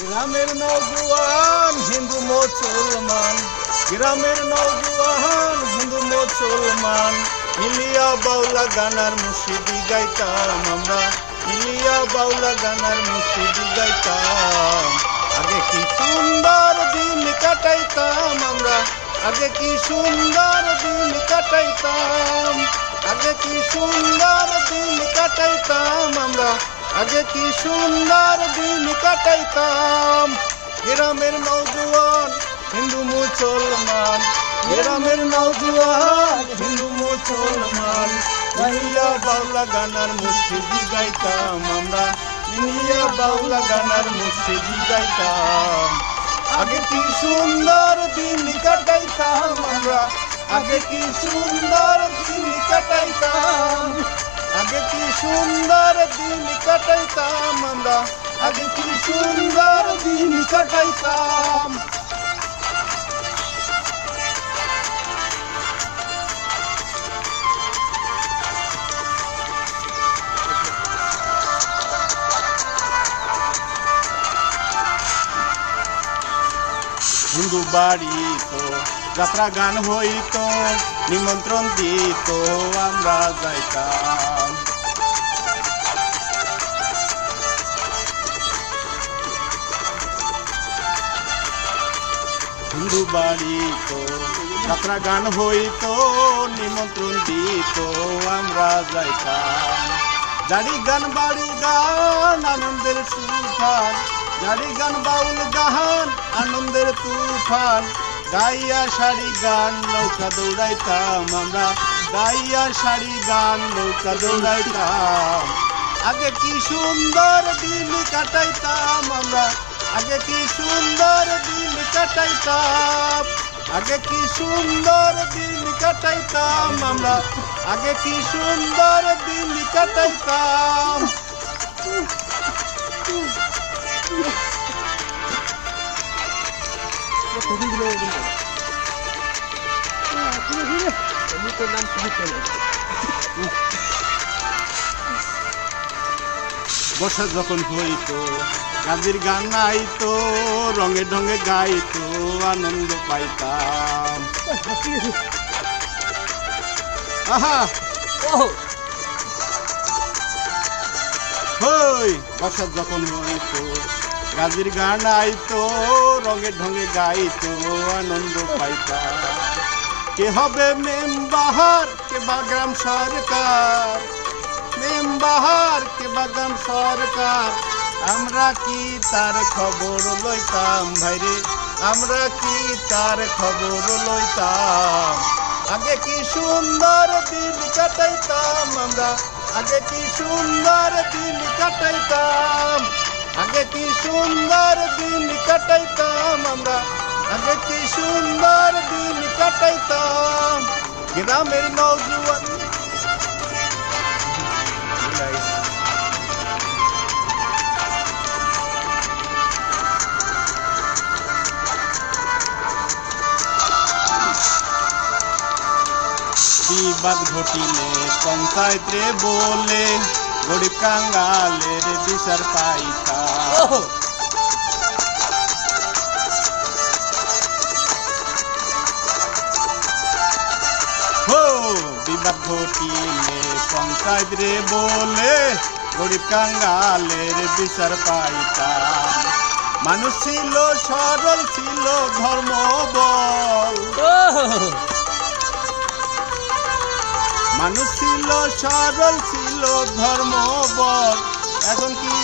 গ্রামের নওজোয়ান হিন্দু মুসলমান, গ্রামের নওজোয়ান হিন্দু মুসলমান, মিলিয়া বাউলা গানার মুর্শিদি গাইতাম আমরা, মিলিয়া বাউলা গানার মুর্শিদি গাইতাম। আগে কি সুন্দর দিন কাটাইতাম আমরা, আগে কি সুন্দর দিন কাটাইতাম, আগে কি সুন্দর দিন কাটাইতাম আমরা, আগে কি সুন্দর দিন কাটাইতাম। গ্রামের নওজোয়ান হিন্দু মুসলমান, গ্রামের নওজোয়ান হিন্দু মুসলমান, মিলিয়া বাউলা গানার মুর্শিদি গাইতাম আমরা, মিলিয়া বাউলা গানার মুর্শিদি গাইতাম। আগে কি সুন্দর দিন কাটাইতাম আমরা, আগে কি সুন্দর দিন কাটাইতাম, আগে কি সুন্দর দিন কাটাইতাম আমরা, আগে কি সুন্দর দিন কাটাইতাম। হিন্দু বাড়ি তো যাত্রা গান হইতো, নিমন্ত্রণ দিত আমরা যাইতাম। হিন্দু বাড়ি তো যাত্রা গান হইতো, নিমন্ত্রণ দিত আমরা যাইতাম। জারি গান বাড়ি গান আনন্দের তুফান, জারি গান বাউল গান আনন্দের তুফান, গাইয়া শাড়ি গান নৌকা দৌড়াইতাম আমরা, গাইয়া শাড়ি গান নৌকা দৌড়াইতাম। আগে কি সুন্দর দিন কাটাইতাম আমরা, আগে কি সুন্দর দিন কাটাইতাম, আগে কি সুন্দর দিন কাটাইতাম আমরা, আগে কি সুন্দর দিন কাটাইতাম। বর্ষা যখন হইতো গাজির গান আইতো, রঙে ঢঙে গাইতো আনন্দ পাইতাম। আহা হই বর্ষা যখন হইতো গাজির গান আইতো, রঙে ঢঙে গাইতো আনন্দ পাইতাম। কে হবে মেম্বার কে বাগ্রাম সরকার, মেম্বার কে বাগ্রাম সরকার, আমরা কি তার খবর লইতাম ভাইরে, আমরা কি তার খবর লইতাম। আগে কি সুন্দর দিন কাটাইতাম আমরা, আগে কি সুন্দর দিন কাটাইতাম, আগে কি সুন্দর দিন কাটাইতাম আমরা, আগে কি সুন্দর দিন কাটাইতাম। গ্রামের নওজোয়ান বিবাদ ঘটিলে পঞ্চায়েত রে বলে, গরিব কাঙ্গালের বিচার পাইতাম। বিবাদ ঘটিলে পঞ্চায়েত রে বলে, গরিব কাঙ্গালের বিচার পাইতাম। মানুষ ছিল সরল ছিল ধর্ম বল, মানুষ ছিল সরল ছিল ধর্ম বল, এখন কি